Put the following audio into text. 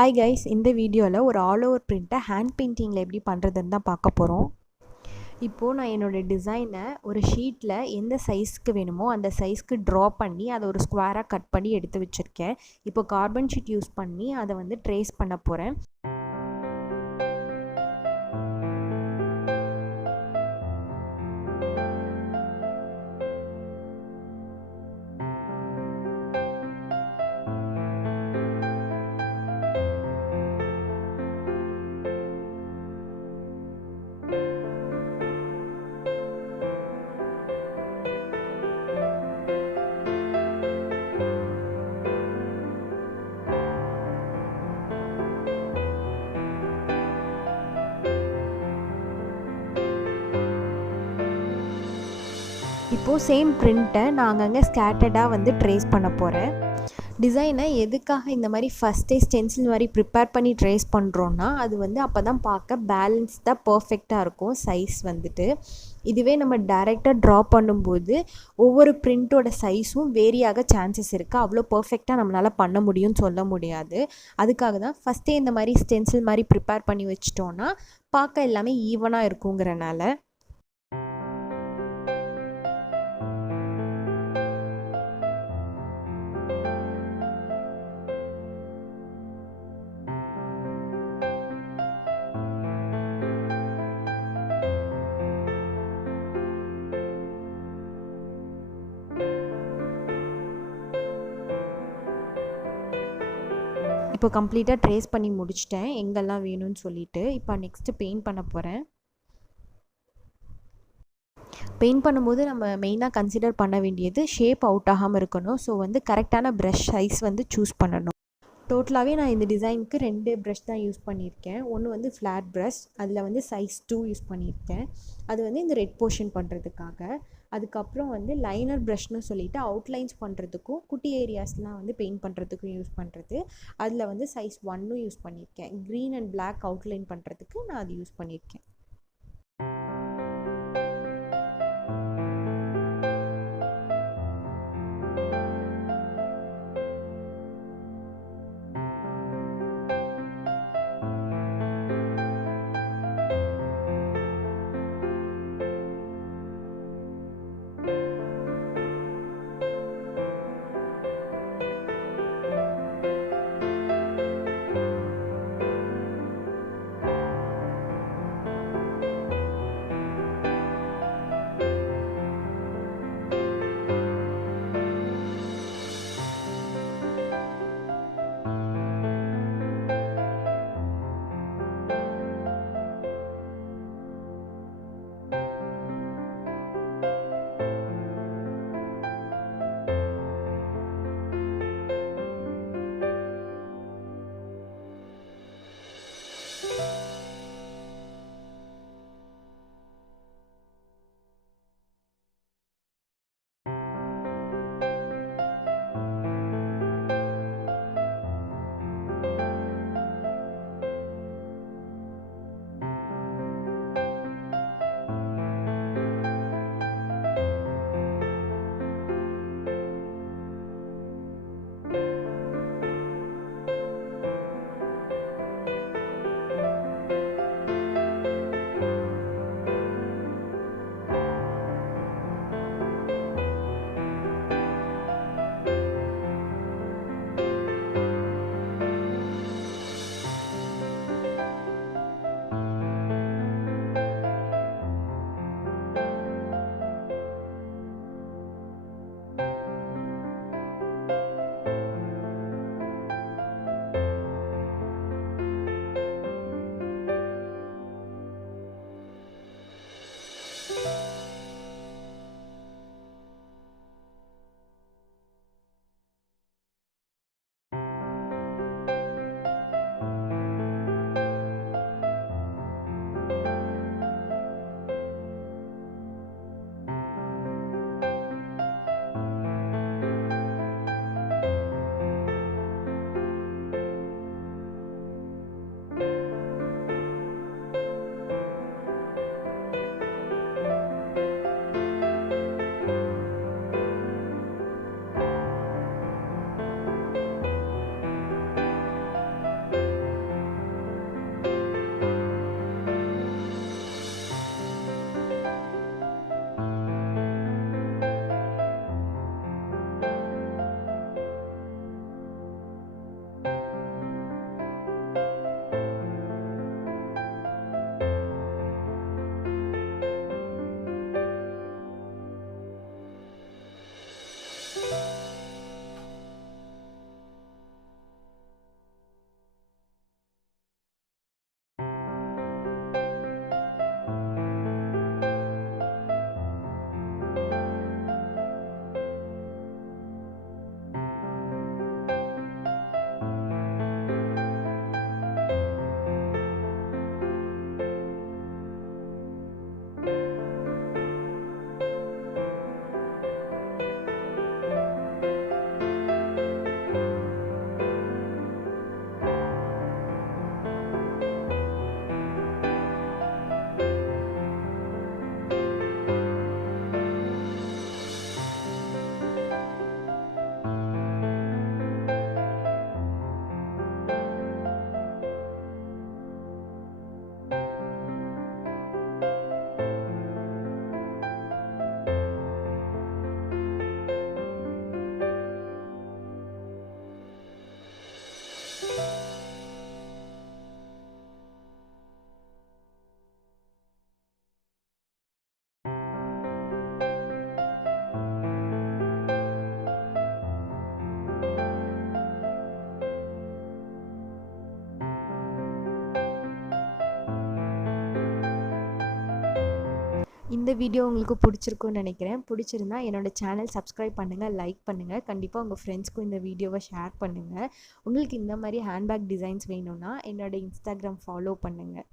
Hi guys, இந்த வீடியோவில் ஒரு ஆல் ஓவர் பிரிண்ட்டை ஹேண்ட் பெயிண்டிங்கில் எப்படி பண்ணுறதுன்னு தான் பார்க்க போகிறோம். இப்போது நான் என்னோடய டிசைனை ஒரு ஷீட்டில் எந்த சைஸ்க்கு வேணுமோ அந்த சைஸ்க்கு ட்ரா பண்ணி அதை ஒரு ஸ்கொயராக கட் பண்ணி எடுத்து வச்சுருக்கேன். இப்போ கார்பன் ஷீட் யூஸ் பண்ணி அதை வந்து ட்ரேஸ் பண்ண போகிறேன். இப்போது சேம் பிரிண்ட்டை நான் அங்கங்கே ஸ்கேட்டர்டாக வந்து ட்ரேஸ் பண்ண போகிறேன். டிசைனை எதுக்காக இந்த மாதிரி ஃபஸ்ட்டே ஸ்டென்சில் மாதிரி ப்ரிப்பேர் பண்ணி ட்ரேஸ் பண்ணுறோன்னா அது வந்து அப்போ தான் பார்க்க பேலன்ஸ்டாக பர்ஃபெக்டாக இருக்கும் சைஸ் வந்துட்டு. இதுவே நம்ம டைரெக்டாக ட்ரா பண்ணும்போது ஒவ்வொரு பிரிண்ட்டோட சைஸும் வேரியாக சான்சஸ் இருக்குது. அவ்வளோ பர்ஃபெக்டாக நம்மளால் பண்ண முடியும்னு சொல்ல முடியாது. அதுக்காக தான் ஃபஸ்ட்டே இந்த மாதிரி ஸ்டென்சில் மாதிரி ப்ரிப்பேர் பண்ணி வச்சிட்டோன்னா பார்க்க எல்லாமே ஈவனாக இருக்குங்கிறனால. இப்போ கம்ப்ளீட்டாக ட்ரேஸ் பண்ணி முடிச்சிட்டேன் எங்கெல்லாம் வேணும்னு சொல்லிட்டு. இப்போ நெக்ஸ்ட்டு பெயிண்ட் பண்ண போகிறேன். பெயிண்ட் பண்ணும்போது நம்ம மெயினாக கன்சிடர் பண்ண வேண்டியது ஷேப் அவுட் ஆகாமல் இருக்கணும். ஸோ வந்து கரெக்டான ப்ரஷ் சைஸ் வந்து சூஸ் பண்ணணும். டோட்டலாகவே நான் இந்த டிசைனுக்கு 2 ப்ரஷ் தான் யூஸ் பண்ணியிருக்கேன். ஒன்று வந்து ஃப்ளாட் ப்ரஷ், அதில் வந்து சைஸ் 2 யூஸ் பண்ணியிருக்கேன். அது வந்து இந்த ரெட் போர்ஷன் பண்ணுறதுக்காக. அதுக்கப்புறம் வந்து லைனர் ப்ரஷ்னு சொல்லிவிட்டு அவுட்லைன்ஸ் பண்ணுறதுக்கும் குட்டி ஏரியாஸ்லாம் வந்து பெயிண்ட் பண்ணுறதுக்கும் யூஸ் பண்ணுறது. அதில் வந்து சைஸ் 1 யூஸ் பண்ணியிருக்கேன். க்ரீன் அண்ட் பிளாக் அவுட்லைன் பண்ணுறதுக்கு நான் அது யூஸ் பண்ணியிருக்கேன். இந்த வீடியோ உங்களுக்கு பிடிச்சிருக்குன்னு நினைக்கிறேன். பிடிச்சிருந்தா என்னோட சேனல் சப்ஸ்கிரைப் பண்ணுங்கள், லைக் பண்ணுங்கள். கண்டிப்பாக உங்கள் ஃப்ரெண்ட்ஸ்க்கும் இந்த வீடியோவை ஷேர் பண்ணுங்கள். உங்களுக்கு இந்த மாதிரி ஹேண்ட்பேக் டிசைன்ஸ் வேணும்னா என்னோட இன்ஸ்டாகிராம் ஃபாலோ பண்ணுங்கள்.